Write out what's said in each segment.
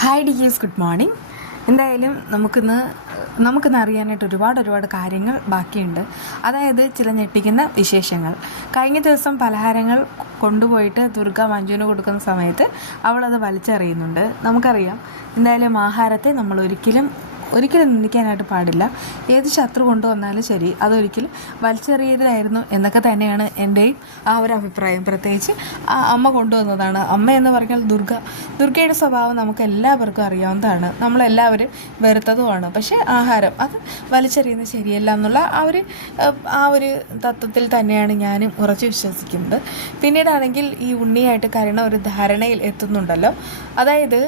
Hi dears, good morning. എന്തായാലും നമുക്കിന്ന് അറിയാനായിട്ട് ഒരുപാട് കാര്യങ്ങൾ ബാക്കിയുണ്ട്. അതായത് ചില ഞെട്ടിക്കുന്ന വിശേഷങ്ങൾ. കഴിഞ്ഞ ദിവസം പലഹാരങ്ങൾ കൊണ്ടുപോയിട്ട് ദുർഗ മഞ്ജുവിന് കൊടുക്കുന്ന സമയത്ത് അവളത് വലിച്ചെറിയുന്നുണ്ട്. നമുക്കറിയാം, എന്തായാലും ആഹാരത്തെ നമ്മൾ ഒരിക്കലും നിന്ദിക്കാനായിട്ട് പാടില്ല. ഏത് ശത്രു കൊണ്ടുവന്നാലും ശരി, അതൊരിക്കലും വലിച്ചെറിയലായിരുന്നു എന്നൊക്കെ തന്നെയാണ് എൻ്റെയും ആ ഒരു അഭിപ്രായം. പ്രത്യേകിച്ച് ആ അമ്മ കൊണ്ടുവന്നതാണ്. അമ്മ എന്ന് പറഞ്ഞാൽ ദുർഗയുടെ സ്വഭാവം നമുക്ക് എല്ലാവർക്കും അറിയാവുന്നതാണ്. നമ്മളെല്ലാവരും വെറുത്തതുമാണ്. പക്ഷേ ആഹാരം അത് വലിച്ചെറിയുന്നത് ശരിയല്ല എന്നുള്ള ആ ഒരു തത്വത്തിൽ തന്നെയാണ് ഞാനും ഉറച്ചു വിശ്വസിക്കുന്നത്. പിന്നീടാണെങ്കിൽ ഈ ഉണ്ണിയായിട്ട് കരുണ ഒരു ധാരണയിൽ എത്തുന്നുണ്ടല്ലോ. അതായത്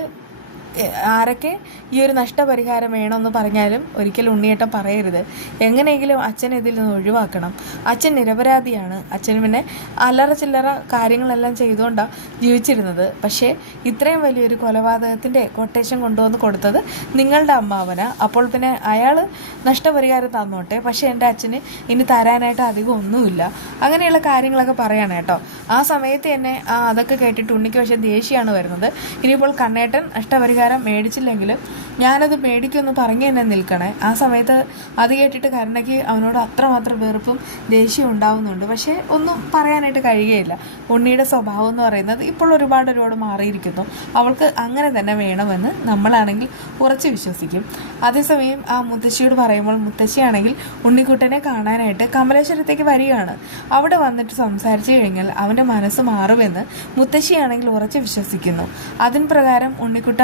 ആരൊക്കെ ഈ ഒരു നഷ്ടപരിഹാരം വേണമെന്ന് പറഞ്ഞാലും ഒരിക്കലും ഉണ്ണിയേട്ടൻ പറയരുത്. എങ്ങനെയെങ്കിലും അച്ഛനെ ഇതിൽ നിന്ന് ഒഴിവാക്കണം. അച്ഛൻ നിരപരാധിയാണ്. അച്ഛന് പിന്നെ അല്ലറ ചില്ലറ കാര്യങ്ങളെല്ലാം ചെയ്തുകൊണ്ടാണ് ജീവിച്ചിരുന്നത്. പക്ഷേ ഇത്രയും വലിയൊരു കൊലപാതകത്തിൻ്റെ കൊട്ടേഷൻ കൊണ്ടുവന്ന് കൊടുത്തത് നിങ്ങളുടെ അമ്മാവനാ. അപ്പോൾ പിന്നെ അയാൾ നഷ്ടപരിഹാരം തന്നോട്ടെ, പക്ഷേ എൻ്റെ അച്ഛന് ഇനി തരാനായിട്ട് അധികം ഒന്നുമില്ല. അങ്ങനെയുള്ള കാര്യങ്ങളൊക്കെ പറയാണ് കേട്ടോ. ആ സമയത്ത് തന്നെ അതൊക്കെ കേട്ടിട്ട് ഉണ്ണിക്ക് പക്ഷേ ദേഷ്യമാണ് വരുന്നത്. ഇനിയിപ്പോൾ കണ്ണേട്ടൻ നഷ്ടപരിഹാരം മേടിച്ചില്ലെങ്കിലും ഞാനത് മേടിക്കുമെന്ന് പറഞ്ഞു തന്നെ നിൽക്കണേ. ആ സമയത്ത് അത് കേട്ടിട്ട് കരുണയ്ക്ക് അവനോട് അത്രമാത്രം വെറുപ്പും ദേഷ്യം ഉണ്ടാവുന്നുണ്ട്. പക്ഷേ ഒന്നും പറയാനായിട്ട് കഴിയുകയില്ല. ഉണ്ണിയുടെ സ്വഭാവം എന്ന് പറയുന്നത് ഇപ്പോൾ ഒരുപാട് മാറിയിരിക്കുന്നു. അവൾക്ക് അങ്ങനെ തന്നെ വേണമെന്ന് നമ്മളാണെങ്കിൽ ഉറച്ചു വിശ്വസിക്കും. അതേസമയം ആ മുത്തശ്ശിയോട് പറയുമ്പോൾ മുത്തശ്ശിയാണെങ്കിൽ ഉണ്ണിക്കുട്ടനെ കാണാനായിട്ട് കമലേശ്വരത്തേക്ക് വരികയാണ്. അവിടെ വന്നിട്ട് സംസാരിച്ചു കഴിഞ്ഞാൽ അവൻ്റെ മനസ്സ് മാറുമെന്ന് മുത്തശ്ശിയാണെങ്കിൽ ഉറച്ചു വിശ്വസിക്കുന്നു. അതിന് പ്രകാരം ഉണ്ണിക്കുട്ട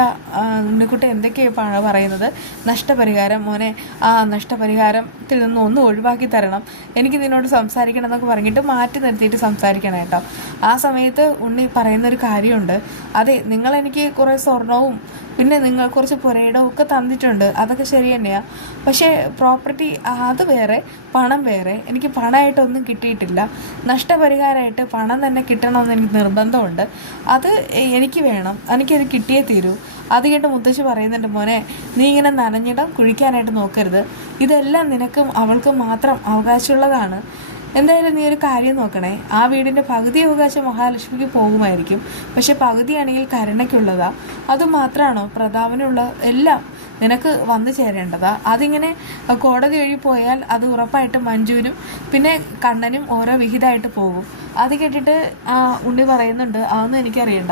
എന്തൊക്കെയാണ് പറയുന്നത്, നഷ്ടപരിഹാരം മോനെ, ആ നഷ്ടപരിഹാരത്തിൽ നിന്ന് ഒന്ന് ഒഴിവാക്കി തരണം, എനിക്ക് നിന്നോട് സംസാരിക്കണം എന്നൊക്കെ പറഞ്ഞിട്ട് മാറ്റി നിർത്തിയിട്ട് സംസാരിക്കണം കേട്ടോ. ആ സമയത്ത് ഉണ്ണി പറയുന്നൊരു കാര്യമുണ്ട്. അതെ, നിങ്ങളെനിക്ക് കുറേ സ്വർണവും പിന്നെ നിങ്ങൾ കുറച്ച് പുരയിടവും ഒക്കെ തന്നിട്ടുണ്ട്, അതൊക്കെ ശരി തന്നെയാണ്. പക്ഷേ പ്രോപ്പർട്ടി അത് വേറെ, പണം വേറെ. എനിക്ക് പണമായിട്ടൊന്നും കിട്ടിയിട്ടില്ല. നഷ്ടപരിഹാരമായിട്ട് പണം തന്നെ കിട്ടണമെന്ന് എനിക്ക് നിർബന്ധമുണ്ട്. അത് എനിക്ക് വേണം, എനിക്കത് കിട്ടിയേ തീരൂ. അത് കേട്ട് മുത്തശ്ശി പറയുന്നുണ്ട്, മോനെ നീ ഇങ്ങനെ നനഞ്ഞിടം കുഴിക്കാനായിട്ട് നോക്കരുത്. ഇതെല്ലാം നിനക്കും അവൾക്കും മാത്രം അവകാശമുള്ളതാണ്. എന്തായാലും നീ ഒരു കാര്യം നോക്കണേ, ആ വീടിൻ്റെ പകുതി അവകാശം മഹാലക്ഷ്മിക്ക് പോകുമായിരിക്കും, പക്ഷെ പകുതിയാണെങ്കിൽ കരുണയ്ക്കുള്ളതാ. അതുമാത്രമാണോ പ്രതാപനുള്ള എല്ലാം നിനക്ക് വന്നു ചേരേണ്ടതാ. അതിങ്ങനെ കോടതി വഴി പോയാൽ അത് ഉറപ്പായിട്ടും മഞ്ജുവിനും പിന്നെ കണ്ണനും ഓരോ വിഹിതമായിട്ട് പോകും. അത് കേട്ടിട്ട് ഉണ്ണി പറയുന്നുണ്ട്, അതൊന്നും എനിക്കറിയണ്ട.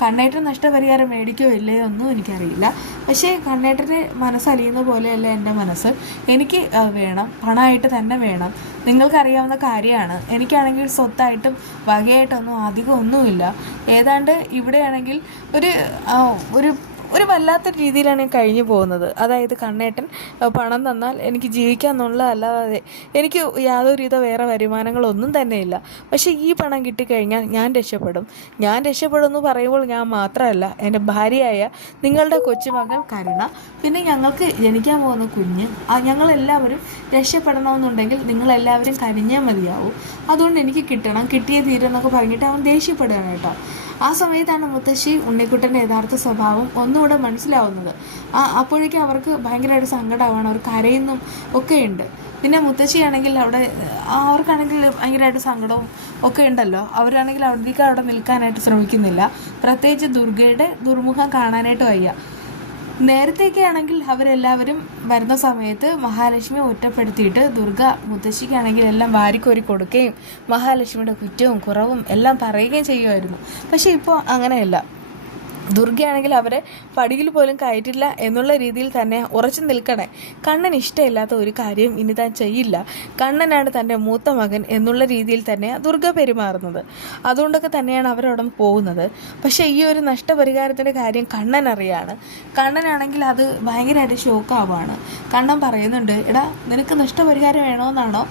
കണ്ണേട്ടൻ നഷ്ടപരിഹാരം മേടിക്കോ ഇല്ലയോ ഒന്നും എനിക്കറിയില്ല. പക്ഷേ കണ്ണേട്ടൻ്റെ മനസ്സലിയുന്ന പോലെയല്ല എൻ്റെ മനസ്സ്. എനിക്ക് വേണം, പണമായിട്ട് തന്നെ വേണം. നിങ്ങൾക്കറിയാവുന്ന കാര്യമാണ്. എനിക്കാണെങ്കിൽ സ്വത്തായിട്ടും വകയായിട്ടൊന്നും അധികം ഒന്നുമില്ല. ഏതാണ്ട് ഇവിടെയാണെങ്കിൽ ഒരു വല്ലാത്ത രീതിയിലാണ് ഞാൻ കഴിഞ്ഞു പോകുന്നത്. അതായത് കണ്ണേട്ടൻ പണം തന്നാൽ എനിക്ക് ജീവിക്കാമെന്നുള്ളതല്ലാതെ എനിക്ക് യാതൊരുവിധ വേറെ വരുമാനങ്ങളൊന്നും തന്നെയില്ല. പക്ഷേ ഈ പണം കിട്ടിക്കഴിഞ്ഞാൽ ഞാൻ രക്ഷപ്പെടുമെന്ന് പറയുമ്പോൾ ഞാൻ മാത്രമല്ല, എൻ്റെ ഭാര്യയായ നിങ്ങളുടെ കൊച്ചുമകൾ കരുണ, പിന്നെ ഞങ്ങൾക്ക് ജനിക്കാൻ പോകുന്ന കുഞ്ഞ്, ഞങ്ങളെല്ലാവരും രക്ഷപ്പെടണമെന്നുണ്ടെങ്കിൽ നിങ്ങളെല്ലാവരും കരിഞ്ഞാൽ മതിയാവും. അതുകൊണ്ട് എനിക്ക് കിട്ടണം, കിട്ടിയേ തീരുമെന്നൊക്കെ പറഞ്ഞിട്ട് അവൻ ദേഷ്യപ്പെടുകയാണ് കേട്ടോ. ആ സമയത്താണ് മുത്തശ്ശി ഉണ്ണിക്കുട്ടൻ്റെ യഥാർത്ഥ സ്വഭാവം ഒന്നുകൂടെ മനസ്സിലാവുന്നത്. അപ്പോഴേക്കും അവർക്ക് ഭയങ്കരമായിട്ട് സങ്കടമാണ്, അവർ കരയുന്നും ഒക്കെ ഉണ്ട്. പിന്നെ മുത്തശ്ശിയാണെങ്കിൽ അവർക്കാണെങ്കിൽ ഭയങ്കരമായിട്ട് സങ്കടവും ഒക്കെ ഉണ്ടല്ലോ. അവരാണെങ്കിൽ അവിടെ നിൽക്കാനായിട്ട് ശ്രമിക്കുന്നില്ല. പ്രത്യേകിച്ച് ദുർഗയുടെ ദുർമുഖം കാണാനായിട്ട് വയ്യ. നേരത്തേക്ക് ആണെങ്കിൽ അവരെല്ലാവരും വരുന്ന സമയത്ത് മഹാലക്ഷ്മിയെ ഒറ്റപ്പെടുത്തിയിട്ട് ദുർഗ മുത്തശ്ശിക്കാണെങ്കിൽ എല്ലാം വാരിക്കോരി കൊടുക്കുകയും മഹാലക്ഷ്മിയുടെ കുറ്റവും കുറവും എല്ലാം പറയുകയും ചെയ്യുമായിരുന്നു. പക്ഷേ ഇപ്പോൾ അങ്ങനെയല്ല. ദുർഗയാണെങ്കിൽ അവരെ പടിയിൽ പോലും കയറ്റില്ല എന്നുള്ള രീതിയിൽ തന്നെ ഉറച്ചു നിൽക്കണേ. കണ്ണൻ ഇഷ്ടമില്ലാത്ത ഒരു കാര്യം ഇനി താൻ ചെയ്യില്ല, കണ്ണനാണ് തൻ്റെ മൂത്ത മകൻ എന്നുള്ള രീതിയിൽ തന്നെ ദുർഗ പെരുമാറുന്നത്. അതുകൊണ്ടൊക്കെ തന്നെയാണ് അവരവിടെ പോകുന്നത്. പക്ഷേ ഈ ഒരു നഷ്ടപരിഹാരത്തിൻ്റെ കാര്യം കണ്ണൻ അറിയാണ്. കണ്ണനാണെങ്കിൽ അത് ഭയങ്കരമായിട്ട് ഷോക്കാവുകയാണ്. കണ്ണൻ പറയുന്നുണ്ട്, എടാ നിനക്ക് നഷ്ടപരിഹാരം വേണമെന്നാണോ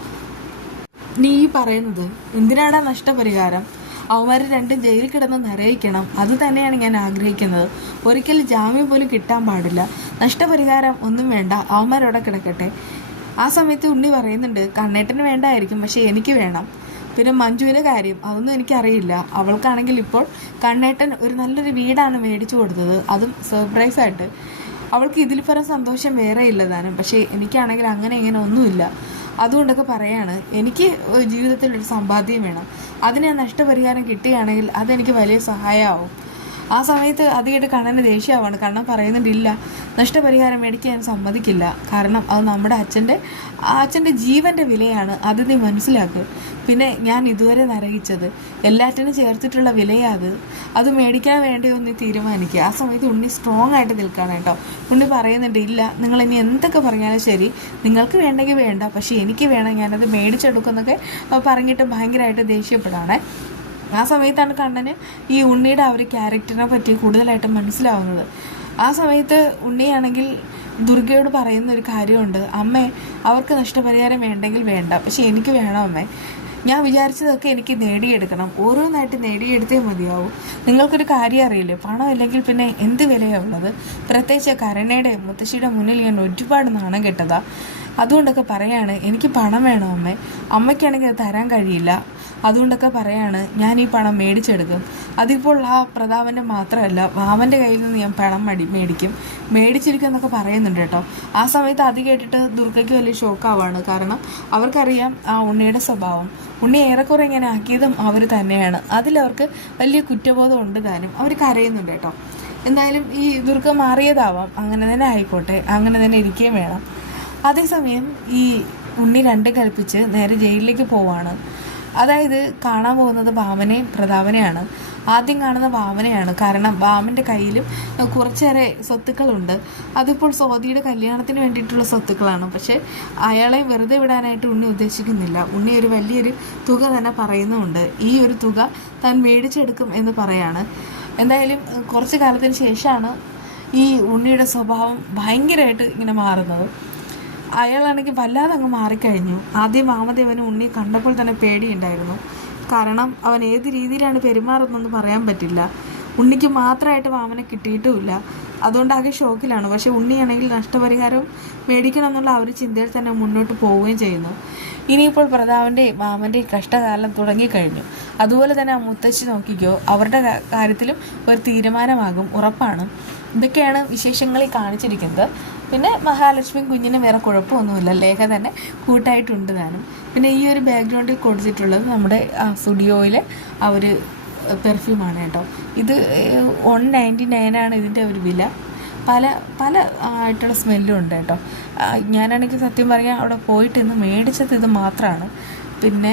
നീ പറയുന്നത്? എന്തിനാടാ നഷ്ടപരിഹാരം? അവന്മാർ രണ്ടും ജയിലിൽ കിടന്ന് നിറയിക്കണം, അത് തന്നെയാണ് ഞാൻ ആഗ്രഹിക്കുന്നത്. ഒരിക്കലും ജാമ്യം പോലും കിട്ടാൻ പാടില്ല. നഷ്ടപരിഹാരം ഒന്നും വേണ്ട, അവന്മാരവിടെ കിടക്കട്ടെ. ആ സമയത്ത് ഉണ്ണി പറയുന്നുണ്ട്, കണ്ണേട്ടന് വേണ്ടായിരിക്കും, പക്ഷേ എനിക്ക് വേണം. പിന്നെ മഞ്ജുവിൻ്റെ കാര്യം അതൊന്നും എനിക്കറിയില്ല. അവൾക്കാണെങ്കിൽ ഇപ്പോൾ കണ്ണേട്ടൻ ഒരു നല്ലൊരു വീടാണ് മേടിച്ചു കൊടുത്തത്, അതും സർപ്രൈസായിട്ട്. അവൾക്ക് ഇതിൽ പരം സന്തോഷം വേറെ ഇല്ലതാനും. പക്ഷേ എനിക്കാണെങ്കിൽ ഇങ്ങനെ ഒന്നുമില്ല. അതുകൊണ്ടൊക്കെ പറയാണ്, എനിക്ക് ജീവിതത്തിൽ ഒരു സമ്പാദ്യം വേണം. അതിന് നഷ്ടപരിഹാരം കിട്ടുകയാണെങ്കിൽ അതെനിക്ക് വലിയ സഹായമാവും. ആ സമയത്ത് അധികമായിട്ട് കണ്ണന് ദേഷ്യമാവാണ്. കണ്ണൻ പറയുന്നുണ്ടില്ല, നഷ്ടപരിഹാരം മേടിക്കാൻ സമ്മതിക്കില്ല, കാരണം അത് നമ്മുടെ അച്ഛൻ്റെ ജീവൻ്റെ വിലയാണ്, അത് നീ മനസ്സിലാക്കുക. പിന്നെ ഞാൻ ഇതുവരെ നരകിച്ചത് എല്ലാറ്റിനും ചേർത്തിട്ടുള്ള വിലയാത്, അത് മേടിക്കാൻ വേണ്ടിയോ നീ തീരുമാനിക്കുക. ആ സമയത്ത് ഉണ്ണി സ്ട്രോങ് ആയിട്ട് നിൽക്കുകയാണ് കേട്ടോ. ഉണ്ണി പറയുന്നുണ്ട്, ഇല്ല, നിങ്ങൾ ഇനി എന്തൊക്കെ പറഞ്ഞാലും ശരി, നിങ്ങൾക്ക് വേണ്ടെങ്കിൽ വേണ്ട, പക്ഷേ എനിക്ക് വേണം, ഞാനത് മേടിച്ചെടുക്കുന്നൊക്കെ പറഞ്ഞിട്ട് ഭയങ്കരമായിട്ട് ദേഷ്യപ്പെടാണേ. ആ സമയത്താണ് കണ്ണന് ഈ ഉണ്ണിയുടെ ആ ഒരു ക്യാരക്ടറിനെ പറ്റി കൂടുതലായിട്ട് മനസ്സിലാവുന്നത്. ആ സമയത്ത് ഉണ്ണിയാണെങ്കിൽ ദുർഗയോട് പറയുന്ന ഒരു കാര്യമുണ്ട്, അമ്മേ അവർക്ക് നഷ്ടപരിഹാരം വേണ്ടെങ്കിൽ വേണ്ട, പക്ഷെ എനിക്ക് വേണം അമ്മേ, ഞാൻ വിചാരിച്ചതൊക്കെ എനിക്ക് നേടിയെടുക്കണം, ഓരോന്നായിട്ട് നേടിയെടുത്തേ മതിയാവും. നിങ്ങൾക്കൊരു കാര്യം അറിയില്ലേ, പണം ഇല്ലെങ്കിൽ പിന്നെ എന്ത് വിലയാണ് ഉള്ളത്? പ്രത്യേകിച്ച് കരുണയുടെ മുത്തശ്ശിയുടെ മുന്നിൽ ഞാൻ ഒരുപാട് നാണം കെട്ടതാ. അതുകൊണ്ടൊക്കെ പറയാണ്, എനിക്ക് പണം വേണം അമ്മേ, അമ്മയ്ക്കാണെങ്കിൽ അത് തരാൻ കഴിയില്ല, അതുകൊണ്ടൊക്കെ പറയാണ് ഞാൻ ഈ പണം മേടിച്ചെടുക്കും. അതിപ്പോൾ ആ പ്രതാപൻ്റെ മാത്രമല്ല, വാമൻ്റെ കയ്യിൽ നിന്ന് ഞാൻ പണം മേടിച്ചിരിക്കും എന്നൊക്കെ പറയുന്നുണ്ട് കേട്ടോ. ആ സമയത്ത് അത് കേട്ടിട്ട് ദുർഗയ്ക്ക് വലിയ ഷോക്കാവാണ്. കാരണം അവർക്കറിയാം ആ ഉണ്ണിയുടെ സ്വഭാവം. ഉണ്ണി ഏറെക്കുറെ ഇങ്ങനെ ആക്കിയതും അവർ തന്നെയാണ്. അതിലവർക്ക് വലിയ കുറ്റബോധം ഉണ്ട് താനും. അവർ കരയുന്നുണ്ട് കേട്ടോ. എന്തായാലും ഈ ദുർഗ മാറിയതാവാം, അങ്ങനെ തന്നെ ആയിക്കോട്ടെ, അങ്ങനെ തന്നെ ഇരിക്കുകയും വേണം. അതേസമയം ഈ ഉണ്ണി രണ്ടും കൽപ്പിച്ച് നേരെ ജയിലിലേക്ക് പോവാണ്. അതായത് കാണാൻ പോകുന്നത് വാമനെയും പ്രതാപനെയാണ്. ആദ്യം കാണുന്ന വാമനെയാണ്. കാരണം വാമൻ്റെ കയ്യിലും കുറച്ചേറെ സ്വത്തുക്കളുണ്ട്. അതിപ്പോൾ സ്വാതിയുടെ കല്യാണത്തിന് വേണ്ടിയിട്ടുള്ള സ്വത്തുക്കളാണ്. പക്ഷേ അയാളെ വെറുതെ വിടാനായിട്ട് ഉണ്ണി ഉദ്ദേശിക്കുന്നില്ല. ഉണ്ണി ഒരു വലിയൊരു തുക തന്നെ പറയുന്നുമുണ്ട്. ഈ ഒരു തുക താൻ മേടിച്ചെടുക്കും എന്ന് പറയാണ്. എന്തായാലും കുറച്ച് കാലത്തിന് ശേഷമാണ് ഈ ഉണ്ണിയുടെ സ്വഭാവം ഭയങ്കരമായിട്ട് ഇങ്ങനെ മാറുന്നത്. അയാളാണെങ്കിൽ വല്ലാതെ അങ്ങ് മാറിക്കഴിഞ്ഞു. ആദ്യം വാമദേവന് ഉണ്ണി കണ്ടപ്പോൾ തന്നെ പേടിയുണ്ടായിരുന്നു. കാരണം അവൻ ഏത് രീതിയിലാണ് പെരുമാറുന്നതെന്ന് പറയാൻ പറ്റില്ല. ഉണ്ണിക്ക് മാത്രമായിട്ട് വാമനെ കിട്ടിയിട്ടുമില്ല. അതുകൊണ്ട് ആകെ ഷോക്കിലാണ്. പക്ഷെ ഉണ്ണിയാണെങ്കിൽ നഷ്ടപരിഹാരം മേടിക്കണം എന്നുള്ള ആ ഒരു ചിന്തയിൽ തന്നെ മുന്നോട്ട് പോവുകയും ചെയ്യുന്നു. ഇനിയിപ്പോൾ പ്രതാപൻ്റെയും വാമൻ്റെയും കഷ്ടകാലം തുടങ്ങിക്കഴിഞ്ഞു. അതുപോലെ തന്നെ ആ മുത്തശ്ശി നോക്കിക്കോ, അവരുടെ കാര്യത്തിലും ഒരു തീരുമാനമാകും, ഉറപ്പാണ്. ഇതൊക്കെയാണ് വിശേഷങ്ങളിൽ കാണിച്ചിരിക്കുന്നത്. പിന്നെ മഹാലക്ഷ്മി കുഞ്ഞിന് വേറെ കുഴപ്പമൊന്നുമില്ല, ലേഖ തന്നെ കൂട്ടായിട്ടുണ്ട് താനും. പിന്നെ ഈ ഒരു ബാക്ക്ഗ്രൗണ്ടിൽ കൊടുത്തിട്ടുള്ളത് നമ്മുടെ സ്റ്റുഡിയോയിലെ ആ ഒരു പെർഫ്യൂമാണ് കേട്ടോ. ഇത് 199 ഇതിൻ്റെ ഒരു വില. പല ആയിട്ടുള്ള സ്മെല്ലും ഉണ്ട് കേട്ടോ. ഞാനാണെങ്കിൽ സത്യം പറയാൻ അവിടെ പോയിട്ട് ഇന്ന് മേടിച്ചത് ഇത് മാത്രമാണ്. പിന്നെ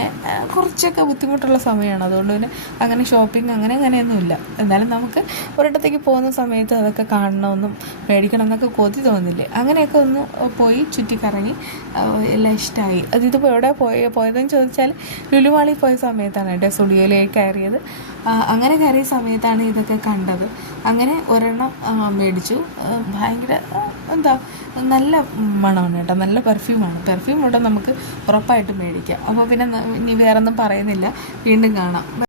കുറച്ചൊക്കെ ബുദ്ധിമുട്ടുള്ള സമയമാണ്, അതുകൊണ്ട് പിന്നെ അങ്ങനെ ഷോപ്പിംഗ് അങ്ങനെയൊന്നുമില്ല. എന്നാലും നമുക്ക് ഒരിടത്തേക്ക് പോകുന്ന സമയത്ത് അതൊക്കെ കാണണമെന്നും മേടിക്കണം എന്നൊക്കെ കൊതി തോന്നില്ലേ, അങ്ങനെയൊക്കെ ഒന്ന് പോയി ചുറ്റിക്കറങ്ങി എല്ലാം ഇഷ്ടമായി. ഇതിപ്പോൾ എവിടെ പോയതെന്ന് ചോദിച്ചാൽ ലുലുമാളിൽ പോയ സമയത്താണ് കേട്ടോ സ്റ്റുഡിയോയിലേക്ക് കയറിയത്. അങ്ങനെ കയറിയ സമയത്താണ് ഇതൊക്കെ കണ്ടത്. അങ്ങനെ ഒരെണ്ണം മേടിച്ചു. ഭയങ്കര നല്ല മണമാണ് കേട്ടോ, നല്ല പെർഫ്യൂമാണ്. പെർഫ്യൂം ഇവിടെ നമുക്ക് ഉറപ്പായിട്ടും മേടിക്കാം. അപ്പോൾ പിന്നെ ഇനി വേറൊന്നും പറയുന്നില്ല, വീണ്ടും കാണാം.